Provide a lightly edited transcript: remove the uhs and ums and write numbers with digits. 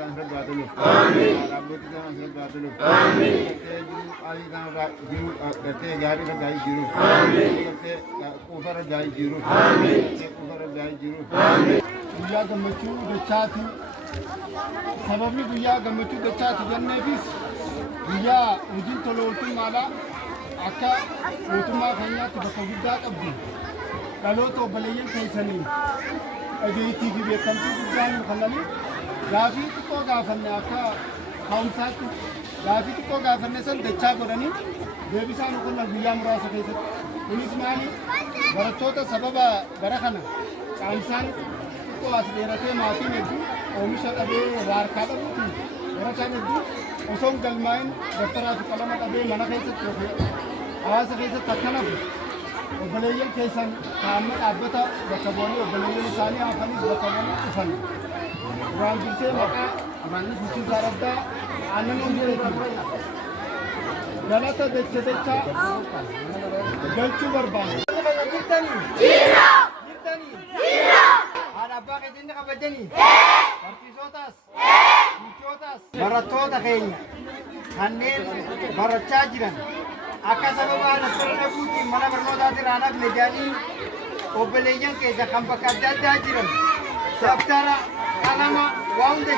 kan serbatu. Amin. Rambut kan serbatu. Amin. Jiru ali kan jiru kete gari kan jai jiru. Amin. Kete ufar jai jiru. Amin. Ufar jai jiru. Amin. Guyyaa gammachuu dachaati sababni guyyaa gammachuu dachaati jenneefis guyyaa hojiin tola ooltummaadha akka mootummaa keenyaatti bakka guddaa qabdi dhaloota obboleeyyan keessanii dhageettii fi beekamtii guddaa nu kennanii gaafii xiqqoo gaafanne akka haa'umsaatti gaafii xiqqoo gaafanne san dachaa godhanii deebisaa nu kennan guyyaa muraasa keessatti kunis maali barattoota sababa bara kana caamsaan as dheeratee maatiin hedduu oomisha dhabee waarkaa dhabuutiin barataan hedduu osoo hin galmaa'in daftaraa fi qalama dhabee mana keessatti hawaasa keessatti akkanaaf obboleeyyan keessan kaa'amma dhaabbata bakka bu'anii obboleeyyan isaanii hafanis bakka bu'anii dhufan duraan dursee maqaa amanni bulchiinsaa raddaa aannan hundeetiin galata jecha galchuu barbaadu. Abbaa keenya kabajanii barsiisotaas michootaas barattoota keenya kanneen barachaa jiran akka sababa daftara dhabuutiin mana barnootaatti raanaaf jedhanii obboleeyyan keenya kan bakka adda addaa jiran daftara qalama waa hunda